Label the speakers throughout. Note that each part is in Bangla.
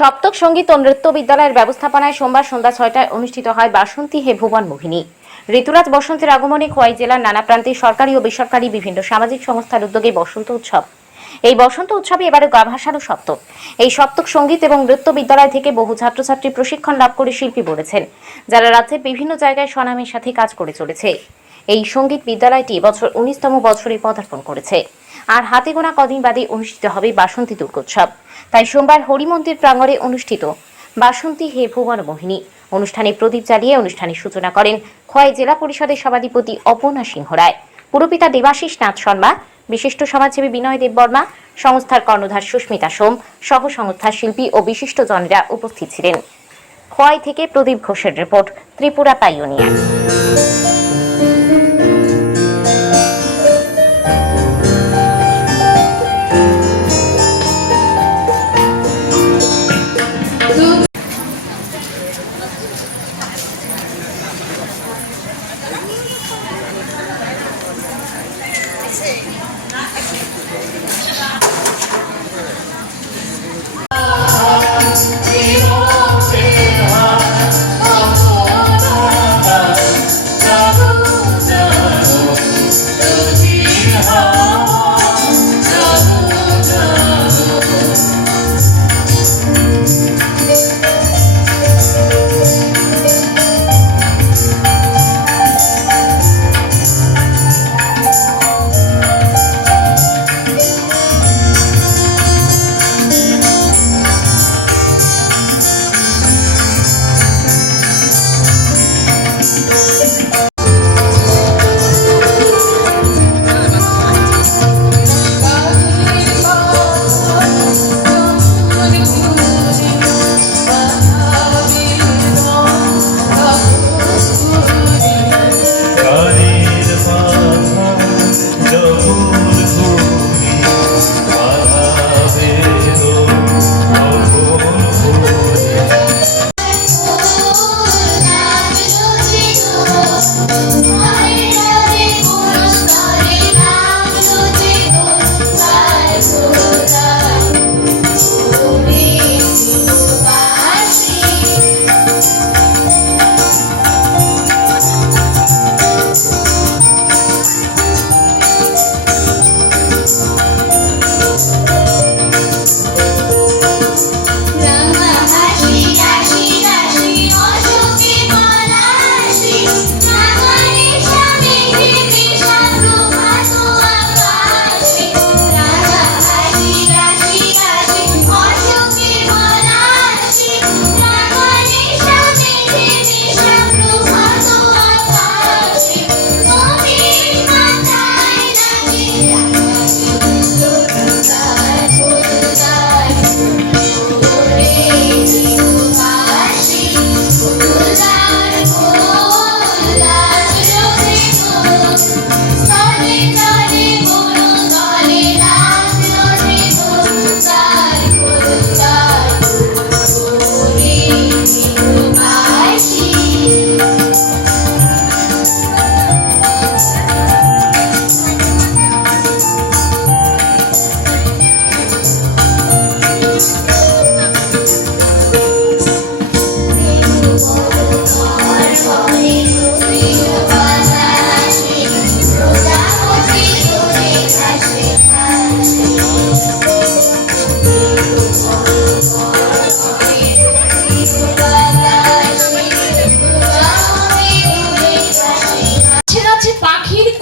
Speaker 1: সপ্তক সংগীত ও নৃত্য বিদ্যালয়ের ব্যবস্থাপনায় সোমবার সন্ধ্যা ছয়টায় অনুষ্ঠিত হয় বাসন্তী হে ভুবন মোহিনী। ঋতুরাজ বসন্তের আগমনে খোয়াই জেলার নানা প্রান্তে সরকারি ও বেসরকারি বিভিন্ন সামাজিক সংস্থার উদ্যোগে বসন্ত উৎসব। এই বসন্ত উৎসবে এবারে গা ভাসারও সপ্তক। এই সপ্তক সংগীত এবং নৃত্য বিদ্যালয় থেকে বহু ছাত্রছাত্রী প্রশিক্ষণ লাভ করে শিল্পী বলেছেন, যারা রাজ্যের বিভিন্ন জায়গায় স্বনামের সাথে কাজ করে চলেছে। এই সংগীত বিদ্যালয়টি বছর উনিশতম বছরে পদার্পণ করেছে। আর হাতে গোনা কদিন বাদে অনুষ্ঠিত হবে বাসন্তী দুর্গোৎসব। তাই সোমবার হরিমন্দির প্রাঙ্গণে অনুষ্ঠিত বাসন্তী হে ভুবন মোহিনী। অনুষ্ঠানে প্রদীপ জ্বালিয়ে অনুষ্ঠানের সূচনা করেন খোয়াই জেলা পরিষদের সভাধিপতি অপর্ণা সিংহ রায়। পুরপিতা দেবাশিস নাথ শর্মা, বিশিষ্ট সমাজসেবী বিনয় দেববর্মা সংস্থার কর্ণধার সুস্মিতা সোম, সহ সংস্থার শিল্পী ও বিশিষ্ট জনেরা উপস্থিত ছিলেন। খোয়াই থেকে প্রদীপ ঘোষের রিপোর্ট, ত্রিপুরা পাইওনিয়ার।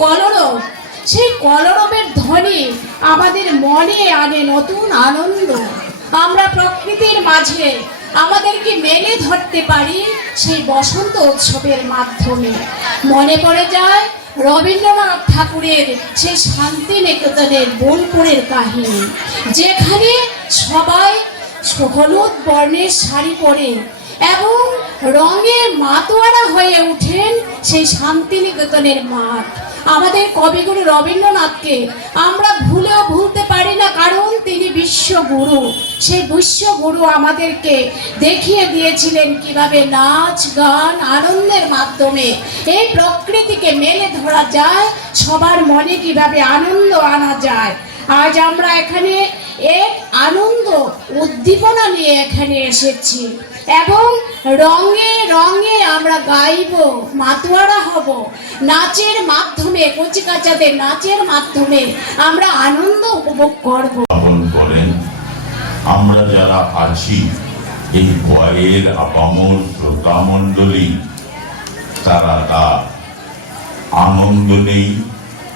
Speaker 2: কলরব? সেই কলরবের ধ্বনি আমাদের মনে আনে নতুন আনন্দ। আমরা প্রকৃতির মাঝে আমাদেরকে মেলে ধরতে পারি সেই বসন্ত উৎসবের মাধ্যমে। মনে পড়ে যায় রবীন্দ্রনাথ ঠাকুরের সেই শান্তি নিকেতনের বোলপুরের কাহিনী, যেখানে সবাই হলুদ বর্ণের শাড়ি পরে এবং রঙে মাতোয়ারা হয়ে ওঠেন সেই শান্তিনিকেতনের মাঠ। আমাদের কবিগুরু রবীন্দ্রনাথকে আমরা ভুলেও ভুলতে বিশ্বগুরু সেই বিশ্বগুরু আমাদেরকে দেখিয়ে দিয়েছিলেন কীভাবে নাচ, গান, আনন্দের মাধ্যমে। এই প্রকৃতিকে মেলে ধরা যায়, সবার মনে কীভাবে আনন্দ আনা যায়। আজ আমরা এখানে এক আনন্দ উদ্দীপনা নিয়ে এখানে এসেছি। এবং রঙে রঙে আমরা গাইব, মাতোয়ারা হব। নাচের মাধ্যমে, কচিকাচাদের নাচের মাধ্যমে আমরা আনন্দ উপভোগ করব।
Speaker 3: করেন আমরা যারা আছি, এই ভয়ের আপামর শ্রোতা মণ্ডলী তারা তা আনন্দ নেই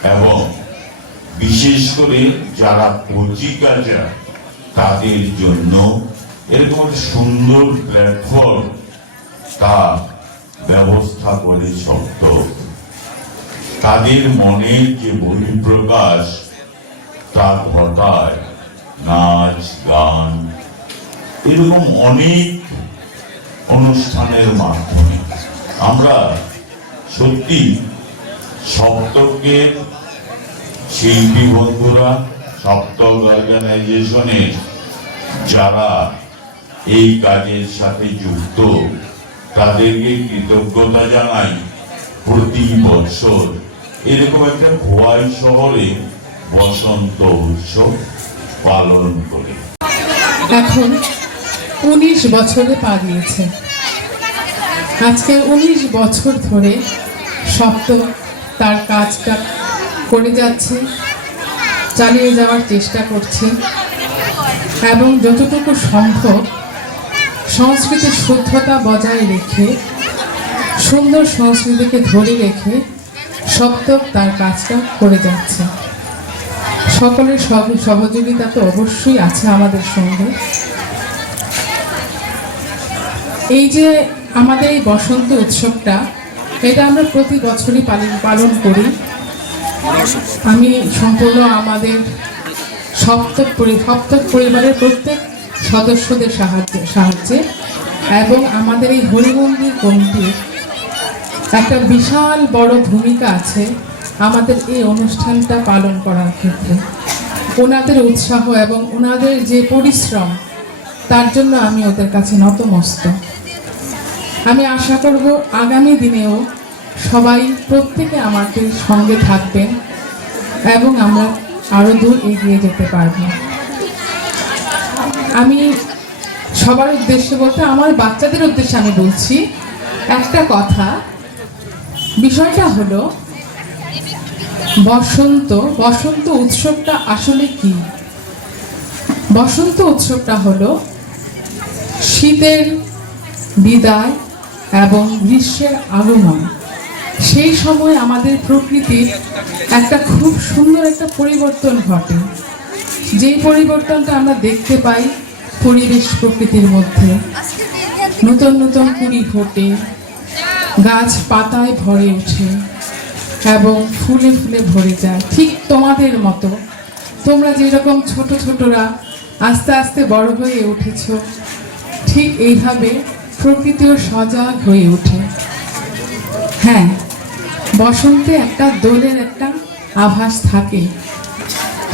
Speaker 3: এবং বিশেষ করে যারা পত্রিকাচা তাদের জন্য এরকম সুন্দর প্ল্যাটফর্ম তা ব্যবস্থা করে শক্ত তাদের মনের যে বহিঃপ্রকাশ, তা ঘটায় নাচ, গান, এরকম অনেক অনুষ্ঠানের মাধ্যমে। আমরা সত্যি সপ্তকের শিল্পী বন্ধুরা, সপ্তক অর্গানাইজেশনের যারা এই কাজের সাথে যুক্ত। তাদেরকে কৃতজ্ঞতা জানাই প্রতি বছর। এরকম একটা খোয়াই শহরে বসন্ত উৎসব পালন করে।
Speaker 4: এখন উনিশ বছরে পা দিয়েছে। আজকে উনিশ বছর ধরে সপ্ত তার কাজটা করে যাচ্ছে, চালিয়ে যাওয়ার চেষ্টা করছে। এবং যতটুকু সম্ভব সংস্কৃতির শুদ্ধতা বজায় রেখে, সুন্দর সংস্কৃতিকে ধরে রেখে সপ্তক তার কাজটা করে যাচ্ছে। সকলের সহ- সহযোগিতা তো অবশ্যই আছে আমাদের সঙ্গে। এই যে আমাদের এই বসন্ত উৎসবটা, এটা আমরা প্রতি বছরই পালন পালন করি। আমি সম্পূর্ণ আমাদের সপ্তক পরি, সপ্তক পরিবারের প্রত্যেক সদস্যদের সাহায্যে সাহায্যে এবং আমাদের এই হরিমন্দির কমিটির একটা বিশাল বড় ভূমিকা আছে আমাদের এই অনুষ্ঠানটা পালন করার ক্ষেত্রে। ওনাদের উৎসাহ এবং ওনাদের যে পরিশ্রম, তার জন্য আমি ওদের কাছে নতমস্ত। আমি আশা করব আগামী দিনেও সবাই প্রত্যেকে আমাদের সঙ্গে থাকবেন এবং আমরা আরও দূর এগিয়ে যেতে পারব। আমি সবার উদ্দেশ্যে বলতে আমার বাচ্চাদের উদ্দেশ্যে আমি বলছি একটা কথা। বিষয়টা হলো, বসন্ত বসন্ত উৎসবটা আসলে কি? বসন্ত উৎসবটা হলো শীতের বিদায় এবং গ্রীষ্মের আগমন। সেই সময় আমাদের প্রকৃতির একটা খুব সুন্দর একটা পরিবর্তন ঘটে। যেই পরিবর্তনটা আমরা দেখতে পাই পরিবেশ প্রকৃতির মধ্যে। নতুন নতুন কুড়ি ফোটে গাছ পাতায় ভরে ওঠে এবং ফুলে ফুলে ভরে যায়। ঠিক তোমাদের মতো। তোমরা যেরকম ছোট ছোটরা আস্তে আস্তে বড় হয়ে উঠেছ, ঠিক এইভাবে প্রকৃতিও সজাগ হয়ে ওঠে। হ্যাঁ বসন্তে একটা দোলের একটা আভাস থাকে।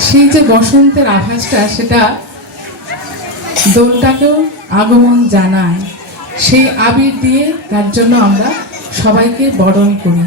Speaker 4: সেই যে বসন্তের আভাসটা, সেটা দোলটাকেও আগমন জানায়। সেই আবির দিয়ে তার জন্য আমরা সবাইকে বরণ করি।